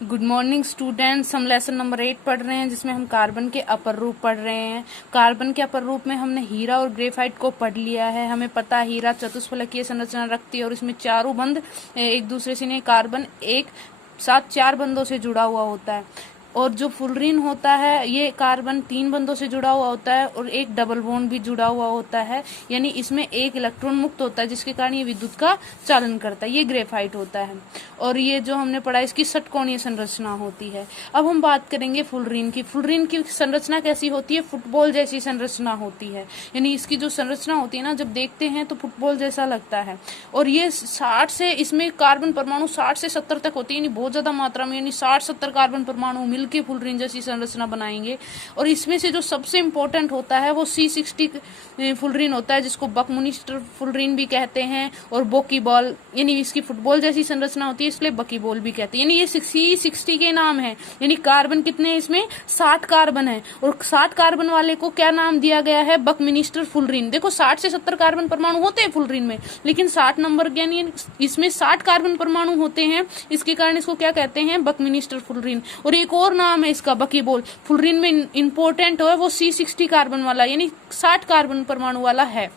Good morning students. हम lesson number 8 पढ़ रहे हैं जिसमें हम कार्बन के अपर रूप पढ़ रहे हैं। कार्बन के अपर रूप में हमने हीरा और ग्रेफाइट को पढ़ लिया है। हमें पता है हीरा चतुष्फलकीय संरचना रखती है और इसमें चारों बंध एक दूसरे से नहीं, कार्बन एक साथ 4 बंधों से जुड़ा हुआ होता है। और जो फुलरीन होता है ये कार्बन 3 बंधों से जुड़ा हुआ होता है और एक डबल बॉन्ड भी जुड़ा हुआ होता है, यानी इसमें एक इलेक्ट्रॉन मुक्त होता है जिसके कारण ये विद्युत का चालन करता है। ये ग्रेफाइट होता है और ये जो हमने पढ़ा इसकी षटकोणीय संरचना होती है। अब हम बात करेंगे फुलरीन की। फुलरीन की संरचना कैसी होती है? फुटबॉल जैसी संरचना होती है, यानी इसकी जो संरचना होती है ना, जब देखते हैं तो फुटबॉल जैसा लगता है। और ये 60 से, इसमें कार्बन परमाणु 60 से 70 तक होती है, यानी बहुत ज्यादा मात्रा में, यानी 60-70 कार्बन परमाणु के फुलरीन जैसी संरचना बनाएंगे। और इसमें से जो सबसे इंपॉर्टेंट होता है वो C60 फुलरीन होता है, जिसको बकमिस्टर फुलरीन भी कहते हैं और बोकीबॉल, यानी इसकी फुटबॉल जैसी संरचना होती है इसलिए बकीबॉल भी कहते हैं। यानी ये C60 के नाम है, यानी कार्बन कितने हैं इसमें? 60 कार्बन है और 60 कार्बन वाले को क्या नाम दिया गया है? Buckminster fullerene. देखो 60 से 70 कार्बन परमाणु होते हैं फुलरीन में, लेकिन 60 नंबर यानी इसमें 60 कार्बन परमाणु होते हैं, इसके कारण इसको क्या कहते हैं? Buckminster fullerene. और एक और नाम है इसका बकीबॉल। फुलरीन में इंपॉर्टेंट है वो C60 कार्बन वाला, यानी 60 कार्बन परमाणु वाला है,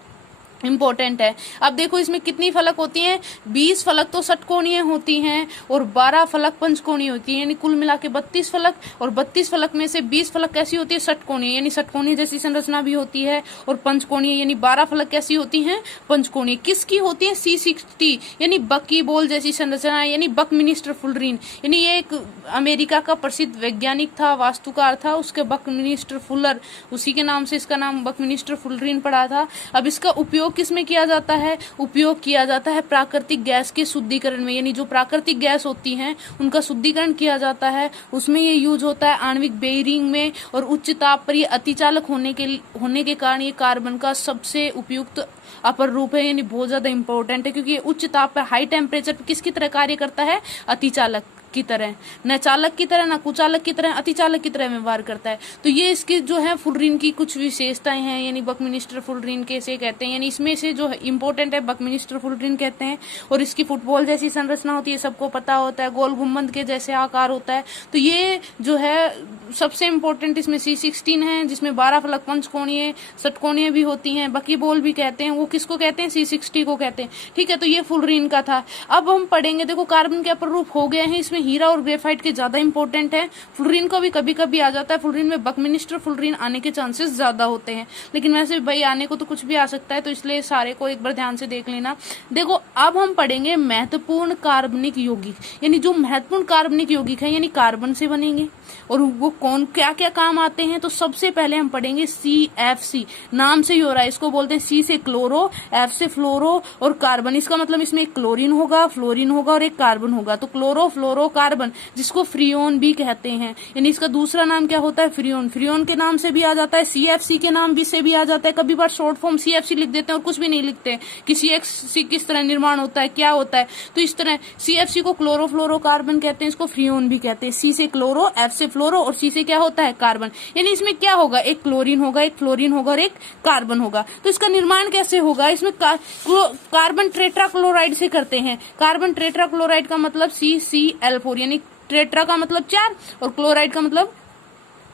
इम्पोर्टेंट है। अब देखो इसमें कितनी फलक होती हैं? 20 फलक तो षटकोणीय होती हैं और 12 फलक पंचकोणीय होती हैं, यानी कुल मिला के 32 फलक। और 32 फलक में से 20 फलक कैसी होती है? षटकोणीय, यानी षटकोणीय जैसी संरचना भी होती है। और पंचकोणीय यानी 12 फलक कैसी होती हैं? पंचकोणीय। किसकी होती है? C60 यानी बकीबॉल जैसी संरचना, यानी बकमिस्टर फुलरीन। यानी ये एक अमेरिका का प्रसिद्ध वैज्ञानिक था, वास्तुकार था, उसके बकमिस्टर फुलर, उसी के नाम से इसका नाम बकमिस्टर फुलरीन पड़ा था। अब इसका उपयोग किसमें किया जाता है? उपयोग किया जाता है प्राकृतिक गैस के शुद्धिकरण में, यानी जो प्राकृतिक गैस होती हैं उनका शुद्धिकरण किया जाता है, उसमें ये यूज होता है आणविक बेयरिंग में। और उच्च ताप पर ये अतिचालक होने के कारण ये कार्बन का सबसे उपयुक्त अपर रूप है, यानी बहुत ज्यादा इंपॉर्टेंट है, क्योंकि ये उच्च ताप पर, हाई टेम्परेचर पर किसकी तरह कार्य करता है? अतिचालक की तरह, न चालक की तरह, न कुचालक की तरह, अतिचालक की तरह व्यवहार करता है। तो ये इसकी जो है फुलरीन की कुछ विशेषताएं हैं, यानी बकमिस्टर फुलरीन कैसे कहते हैं, यानी इसमें से जो इंपॉर्टेंट है बकमिस्टर फुलरीन कहते हैं। और इसकी फुटबॉल जैसी संरचना होती है, सबको पता होता है, गोल गुंबद के जैसे आकार होता है। तो ये जो है सबसे इंपॉर्टेंट इसमें C16 है, जिसमें 12 फलक पंचकोणीय षटकोणीय भी होती हैं, बकीबॉल भी कहते हैं। वो किसको कहते हैं? C60 को कहते हैं। ठीक है, तो ये फुलरीन का था। अब हम पढ़ेंगे, देखो कार्बन के अपर रूप हो गए हैं, इसमें हीरा और ग्रेफाइट के ज्यादा इंपॉर्टेंट है। फुलरीन को भी कभी कभी आ जाता है, फुलरीन में बकमिस्टर फुलरीन आने के चांसेस ज्यादा होते हैं, लेकिन वैसे भाई आने को तो कुछ भी आ सकता है, तो इसलिए सारे को एक बार ध्यान से देख लेना। देखो अब हम पढ़ेंगे महत्वपूर्ण कार्बनिक यौगिक, यानी जो महत्वपूर्ण कार्बनिक यौगिक है, यानी कार्बन से बनेंगे और वो कौन क्या क्या काम आते हैं। तो सबसे पहले हम पढ़ेंगे CFC, नाम से ही हो रहा है, इसको बोलते हैं C से क्लोरो, F से फ्लोरो और कार्बन। इसका मतलब इसमें एक क्लोरीन होगा, फ्लोरीन होगा और एक कार्बन होगा, तो क्लोरो फ्लोरो कार्बन, जिसको फ्रियोन भी कहते हैं। यानी इसका दूसरा नाम क्या होता है? फ्रियोन। फ्रियोन के नाम से भी आ जाता है, CFC के नाम भी से भी आ जाता है। कभी बार शॉर्ट फॉर्म CFC लिख देते हैं और कुछ भी नहीं लिखते कि CFC किस तरह निर्माण होता है, क्या होता है। तो इस तरह CFC को क्लोरो फ्लोरो कार्बन कहते हैं, इसको फ्रियोन भी कहते हैं। C से क्लोरो, F से फ्लोरो और C से क्या होता है? कार्बन। यानी इसमें क्या होगा? एक क्लोरीन होगा, एक फ्लोरीन होगा और एक कार्बन होगा। तो इसका निर्माण कैसे होगा? इसमें कार्बन टेट्राक्लोराइड से करते हैं। कार्बन टेट्राक्लोराइड का मतलब CCl4, यानी टेट्रा का मतलब 4 और क्लोराइड का मतलब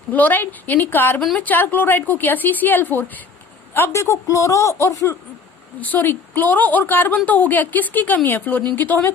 क्लोराइड, यानी कार्बन में 4 क्लोराइड को किया CCl4। अब देखो क्लोरो और कार्बन तो हो गया, किसकी कमी है? फ्लोरीन की। तो हमें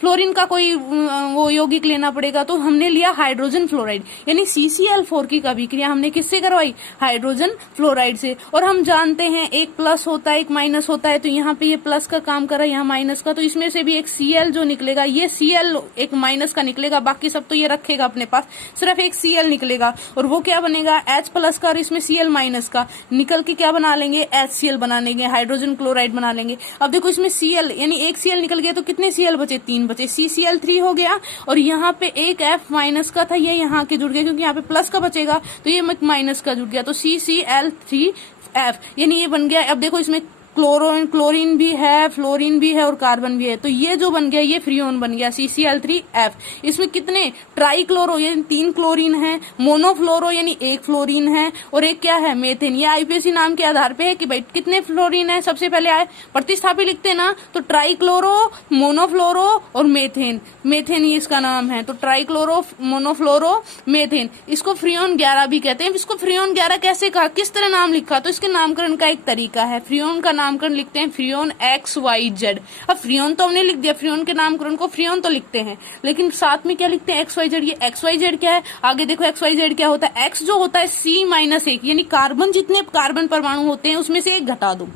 फ्लोरीन का कोई वो यौगिक लेना पड़ेगा, तो हमने लिया हाइड्रोजन फ्लोराइड, यानी CCl4 की अभिक्रिया हमने किससे करवाई? हाइड्रोजन फ्लोराइड से। और हम जानते हैं एक प्लस होता है एक माइनस होता है, तो यहाँ पे ये प्लस का काम कर रहा है, यहाँ माइनस का, तो इसमें से भी एक Cl जो निकलेगा, ये Cl एक माइनस का निकलेगा, बाकी सब तो ये रखेगा अपने पास, सिर्फ एक Cl निकलेगा और वो क्या बनेगा? H प्लस का, और इसमें Cl माइनस का निकल के क्या बना लेंगे? HCl बना लेंगे, हाइड्रोजन क्लोराइड बना लेंगे। अब देखो इसमें Cl यानी एक Cl निकल गया, तो कितने Cl बचे? 3 बचे, CCl3 हो गया। और यहाँ पे एक F माइनस का था, ये यहाँ के जुड़ गया, क्योंकि यहाँ पे प्लस का बचेगा तो ये माइनस का जुड़ गया, तो CCl3F, यानी ये बन गया। अब देखो इसमें क्लोरीन भी है, फ्लोरीन भी है और कार्बन भी है। तो ये जो बन गया ये फ्रियोन बन गया CCl3F। इसमें कितने ट्राइक्लोरो यानी 3 क्लोरीन है, मोनोफ्लोरो यानी 1 फ्लोरीन है और एक क्या है मेथेन। ये आईपीएसी नाम के आधार पे है कि भाई कितने फ्लोरीन है, सबसे पहले आए प्रतिस्थापी लिखते हैं ना, तो ट्राइक्लोरो, मोनोफ्लोरो और मेथेन। मेथेन ये इसका नाम है, तो ट्राइक्लोरो, मोनोफ्लोरो, मेथेन। इसको फ्रियोन 11 भी कहते हैं। इसको फ्रियोन 11 कैसे कहा, किस तरह नाम लिखा, तो इसके नामकरण का एक तरीका है। फ्रियोन का नामकरण लिखते हैं फ्रियोन XYZ। अब फ्रियोन तो हमने लिख दिया, फ्रियोन के नामकरण को फ्रियोन तो लिखते हैं, लेकिन साथ में क्या लिखते हैं XYZ। ये XYZ क्या है, आगे देखो XYZ क्या होता है। X जो होता है C-1 यानी कार्बन, जितने कार्बन परमाणु होते हैं उसमें से एक घटा दो।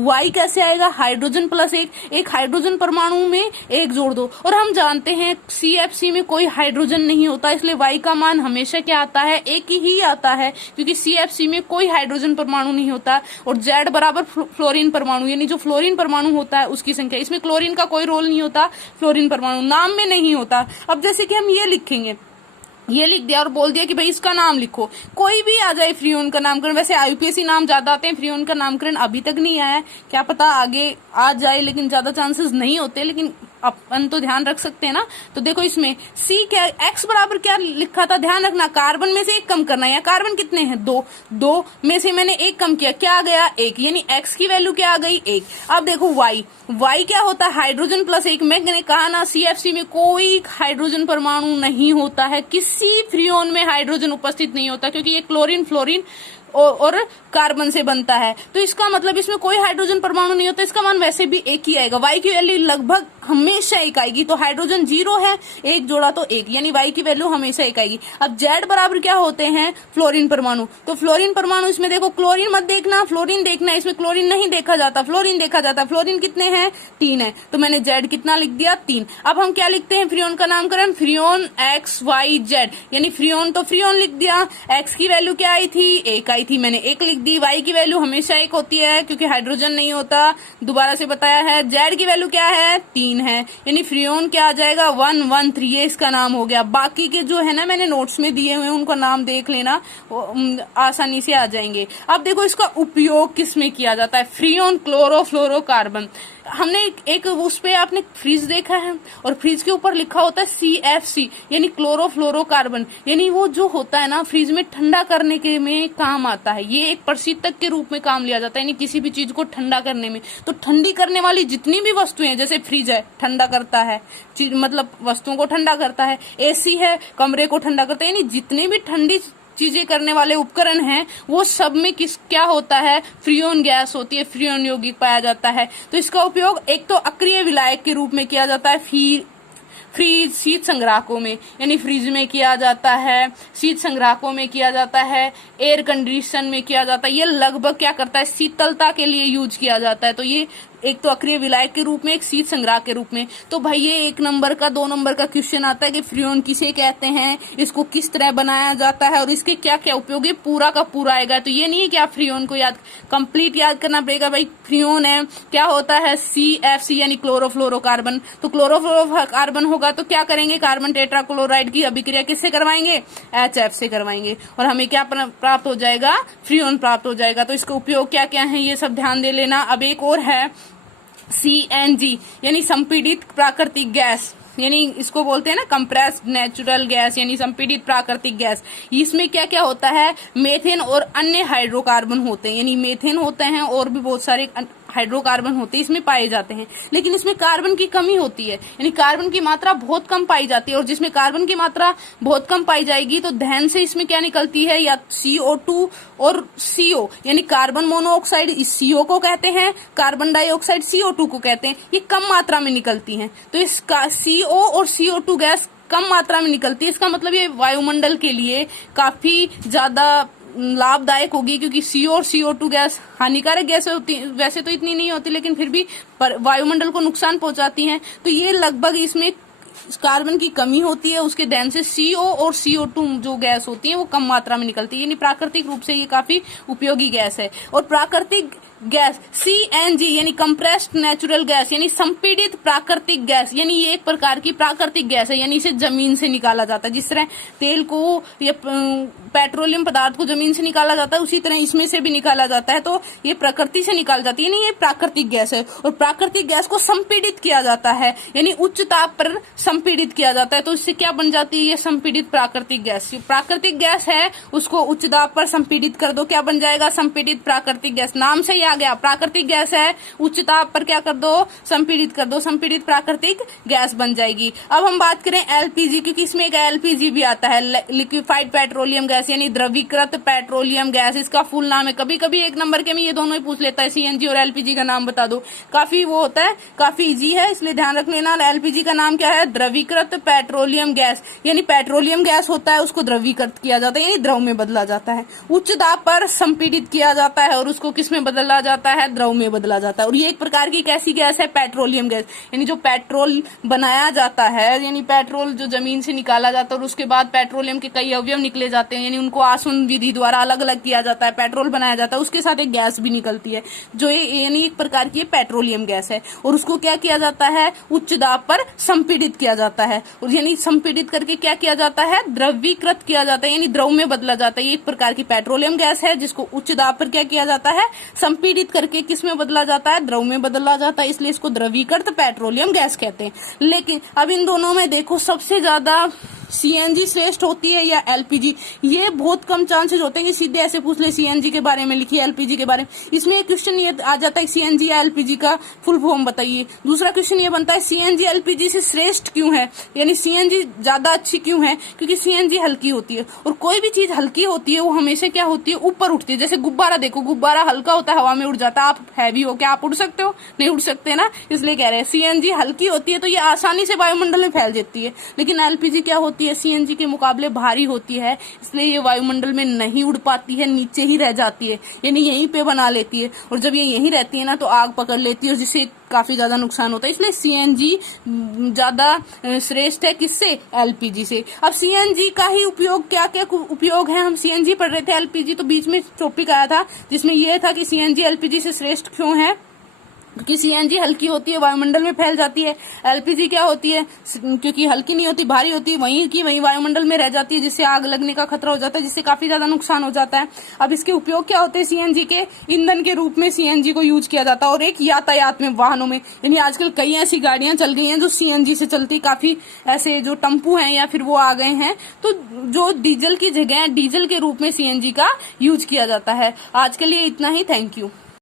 Y कैसे आएगा, हाइड्रोजन प्लस एक हाइड्रोजन परमाणु में एक जोड़ दो। और हम जानते हैं CFC में कोई हाइड्रोजन नहीं होता, इसलिए Y का मान हमेशा क्या आता है, एक ही आता है, क्योंकि CFC में कोई हाइड्रोजन परमाणु नहीं होता। और Z बराबर फ्लोरीन परमाणु, यानी जो फ्लोरीन परमाणु होता है उसकी संख्या। इसमें क्लोरीन का कोई रोल नहीं होता, फ्लोरीन परमाणु नाम में नहीं होता। अब जैसे कि हम ये लिखेंगे, ये लिख दिया और बोल दिया कि भाई इसका नाम लिखो, कोई भी आ जाए फ्रियोन का नामकरण। वैसे आईपीएसी नाम ज्यादा आते हैं, फ्रियोन का नामकरण अभी तक नहीं आया, क्या पता आगे आ जाए, लेकिन ज्यादा चांसेस नहीं होते, लेकिन अपन तो ध्यान रख सकते हैं ना। तो देखो इसमें C क्या, X बराबर क्या लिखा था, ध्यान रखना, कार्बन में से एक कम करना है। कार्बन कितने हैं, 2 में से मैंने एक कम किया, क्या आ गया 1, यानी X की वैल्यू क्या आ गई 1। अब देखो Y क्या होता है, हाइड्रोजन प्लस 1। मैंने कहा ना CFC में कोई हाइड्रोजन परमाणु नहीं होता है, किसी फ्रियोन में हाइड्रोजन उपस्थित नहीं होता, क्योंकि ये क्लोरीन, फ्लोरीन और कार्बन से बनता है। तो इसका मतलब इसमें कोई हाइड्रोजन परमाणु नहीं होता, इसका मान वैसे भी एक ही आएगा। Y की वैल्यू लगभग हमेशा एक आएगी, तो हाइड्रोजन 0 है, एक जोड़ा तो 1, यानी Y की वैल्यू हमेशा एक आएगी। अब Z बराबर क्या होते हैं, फ्लोरीन परमाणु। तो फ्लोरीन परमाणु, इसमें देखो क्लोरीन मत देखना, फ्लोरीन देखना, इसमें क्लोरीन नहीं देखा जाता, फ्लोरीन देखा जाता। फ्लोरीन कितने हैं, 3 है, तो मैंने Z कितना लिख दिया, 3। अब हम क्या लिखते हैं फ्रियोन का नामकरण, फ्रियोन XYZ, यानी फ्रियोन तो फ्रियोन लिख दिया। X की वैल्यू क्या आई थी, 1 आई थी, मैंने 1 लिख दी। Y की वैल्यू हमेशा 1 होती है, क्योंकि हाइड्रोजन नहीं होता, दोबारा से बताया है। Z की वैल्यू क्या है, 3 है, यानी फ्रियोन क्या आ जाएगा, 113, ये इसका नाम हो गया। बाकी के जो है ना मैंने नोट्स में दिए हुए हैं, उनको नाम देख लेना, आसानी से आ जाएंगे। अब देखो इसका उपयोग किस में किया जाता है, फ्रियोन क्लोरोफ्लोरोकार्बन। हमने एक उस पे आपने फ्रिज देखा है, और फ्रिज के ऊपर लिखा होता है CFC, यानी क्लोरोफ्लोरोकार्बन, यानी वो जो होता है ना फ्रिज में ठंडा करने के में काम आता है। ये एक प्रशीतक के रूप में काम लिया जाता है, यानी किसी भी चीज को ठंडा करने में। तो ठंडी करने वाली जितनी भी वस्तुएं, जैसे फ्रिज है ठंडा करता है, मतलब वस्तुओं को ठंडा करता है, AC है कमरे को ठंडा करता है, यानी जितने भी ठंडी चीजें करने वाले उपकरण हैं वो सब में क्या होता है, फ्रियोन गैस होती है, फ्रियोन यौगिक पाया जाता है। तो इसका उपयोग एक तो अक्रिय विलायक के रूप में किया जाता है, फ्रीज शीत संग्राहकों में, यानी फ्रिज में किया जाता है, शीत संग्राहकों में किया जाता है, एयर कंडीशन में किया जाता है। ये लगभग क्या करता है, शीतलता के लिए यूज किया जाता है। तो ये एक तो अक्रिय विलायक के रूप में, एक शीत संग्राह के रूप में। तो भाई ये 1 नंबर का 2 नंबर का क्वेश्चन आता है कि फ्रियोन किसे कहते हैं, इसको किस तरह बनाया जाता है और इसके क्या क्या उपयोग है, पूरा का पूरा आएगा। तो ये नहीं है कि आप फ्रियोन को कंप्लीट याद करना पड़ेगा। भाई फ्रियोन है, क्या होता है, CFC यानी क्लोरोफ्लोरोकार्बन। तो क्लोरोफ्लोरोकार्बन होगा तो क्या करेंगे, कार्बन टेट्राक्लोराइड की अभिक्रिया किससे करवाएंगे, HF से करवाएंगे, और हमें क्या प्राप्त हो जाएगा, फ्रियोन प्राप्त हो जाएगा। तो इसका उपयोग क्या क्या है ये सब ध्यान दे लेना। अब एक और है CNG, यानी संपीड़ित प्राकृतिक गैस, यानी इसको बोलते हैं ना कंप्रेस्ड नेचुरल गैस, यानी संपीड़ित प्राकृतिक गैस। इसमें क्या क्या होता है, मेथेन और अन्य हाइड्रोकार्बन होते हैं, यानी मेथेन होते हैं और भी बहुत सारे हाइड्रोकार्बन होते हैं इसमें पाए जाते हैं। लेकिन इसमें कार्बन की कमी होती है, यानी कार्बन की मात्रा बहुत कम पाई जाती है, और जिसमें कार्बन की मात्रा बहुत कम पाई जाएगी तो दहन से इसमें क्या निकलती है, या CO2 और CO, यानी कार्बन मोनोऑक्साइड इस CO को कहते हैं, कार्बन डाइऑक्साइड CO2 को कहते हैं। ये कम मात्रा में निकलती हैं, तो इसका CO और CO2 गैस कम मात्रा में निकलती है। इसका मतलब ये वायुमंडल के लिए काफी ज्यादा लाभदायक होगी, क्योंकि CO और CO2 गैस हानिकारक गैस होती है, वैसे तो इतनी नहीं होती लेकिन फिर भी वायुमंडल को नुकसान पहुंचाती हैं। तो ये लगभग इसमें कार्बन की कमी होती है, उसके दहन से CO और CO2 जो गैस होती है वो कम मात्रा में निकलती है, यानी प्राकृतिक रूप से ये काफी उपयोगी गैस है। और प्राकृतिक गैस, CNG यानी कंप्रेस्ड नेचुरल गैस यानी संपीड़ित प्राकृतिक गैस, यानी ये एक प्रकार की प्राकृतिक गैस है, यानी इसे जमीन से निकाला जाता है। जिस तरह तेल को या पेट्रोलियम पदार्थ को जमीन से निकाला जाता है, उसी तरह इसमें से भी निकाला जाता है। तो ये प्रकृति से निकाल जाती है, यानी ये प्राकृतिक गैस है। और प्राकृतिक गैस को संपीड़ित किया जाता है, यानी उच्च ताप पर संपीड़ित किया जाता है। तो इससे क्या बन जाती है, ये संपीड़ित प्राकृतिक गैस। प्राकृतिक गैस है, उसको उच्च दाब पर संपीड़ित कर दो, क्या बन जाएगा, संपीड़ित प्राकृतिक गैस। नाम से ही आ गया, प्राकृतिक गैस है, उच्च ताप पर क्या कर दो, संपीड़ित कर दो, संपीड़ित प्राकृतिक गैस बन जाएगी। अब हम बात करें LPG, क्योंकि इसमें एक LPG भी आता है, लिक्विफाइड पेट्रोलियम गैस यानी द्रवीकृत पेट्रोलियम गैस। इसका फुल नाम है, कभी कभी एक नंबर के में ये दोनों ही पूछ लेता है, CNG और LPG का नाम बता दो। काफी वो होता है, काफी इजी है, इसलिए ध्यान रख लेना। LPG का नाम क्या है, द्रवीकृत पेट्रोलियम गैस, यानी पेट्रोलियम गैस होता है, उसको द्रवीकृत किया जाता है, यानी द्रव में बदला जाता है। उच्च दाब पर संपीड़ित किया जाता है और उसको किस में बदला जाता है, द्रव में बदला जाता है। और ये एक प्रकार की कैसी गैस है, पेट्रोलियम गैस, यानी जो पेट्रोल बनाया जाता है, यानी पेट्रोल जो जमीन से निकाला जाता है और उसके बाद पेट्रोलियम के कई अवयव निकले जाते हैं, यानी उनको आसवन विधि द्वारा अलग अलग किया जाता है, पेट्रोल बनाया जाता है, उसके साथ एक गैस भी निकलती है, जो यानी एक प्रकार की पेट्रोलियम गैस है। और उसको क्या किया जाता है, उच्च दाब पर संपीड़ित किया जाता है, और यानी संपीड़ित करके क्या किया जाता है, द्रवीकृत किया जाता है, यानी द्रव में बदला जाता है। ये एक प्रकार की पेट्रोलियम गैस है, जिसको उच्च दाब पर क्या किया जाता है, संपीड़ित करके किस में बदला जाता है, द्रव में बदला जाता है, इसलिए इसको द्रवीकृत पेट्रोलियम गैस कहते हैं। लेकिन अब इन दोनों में देखो, सबसे ज्यादा CNG श्रेष्ठ होती है या LPG, ये बहुत कम चांसेस होते हैं कि सीधे ऐसे पूछ ले CNG के बारे में लिखिए, LPG के बारे में। इसमें एक क्वेश्चन ये आ जाता है, CNG या LPG का फुल फॉर्म बताइए। दूसरा क्वेश्चन ये बनता है, CNG LPG से श्रेष्ठ क्यों है, यानी CNG ज्यादा अच्छी क्यों है, क्योंकि CNG हल्की होती है, और कोई भी चीज हल्की होती है वो हमेशा क्या होती है, ऊपर उठती है। जैसे गुब्बारा देखो, गुब्बारा हल्का होता है, हवा में उड़ जाता है, आप हैवी हो, क्या आप उड़ सकते हो, नहीं उड़ सकते ना, इसलिए कह रहे हैं CNG हल्की होती है तो ये आसानी से वायुमंडल में फैल जाती है। लेकिन LPG क्या होती है, CNG के मुकाबले भारी होती है, इसलिए ये वायुमंडल में नहीं उड़ पाती है, नीचे ही रह जाती है, यानी यहीं पे बना लेती है। और जब ये यहीं रहती है ना, तो आग पकड़ लेती है, और जिससे काफी ज्यादा नुकसान होता है। इसलिए CNG ज्यादा श्रेष्ठ है, किससे, LPG से। अब CNG का ही उपयोग, क्या क्या उपयोग है, हम CNG पढ़ रहे थे, LPG तो बीच में टॉपिक आया था जिसमें यह था कि CNG LPG से श्रेष्ठ क्यों है, क्योंकि CNG हल्की होती है, वायुमंडल में फैल जाती है। LPG क्या होती है, क्योंकि हल्की नहीं होती, भारी होती है, वहीं की वहीं वायुमंडल में रह जाती है, जिससे आग लगने का खतरा हो जाता है, जिससे काफी ज्यादा नुकसान हो जाता है। अब इसके उपयोग क्या होते हैं, CNG के ईंधन के रूप में CNG को यूज किया जाता है, और एक यातायात में, वाहनों में, यानी आजकल कई ऐसी गाड़ियां चल गई हैं जो CNG से चलती, काफी ऐसे जो टम्पू हैं या फिर वो आ गए हैं, तो जो डीजल की जगह डीजल के रूप में CNG का यूज किया जाता है। आज के लिए इतना ही, थैंक यू।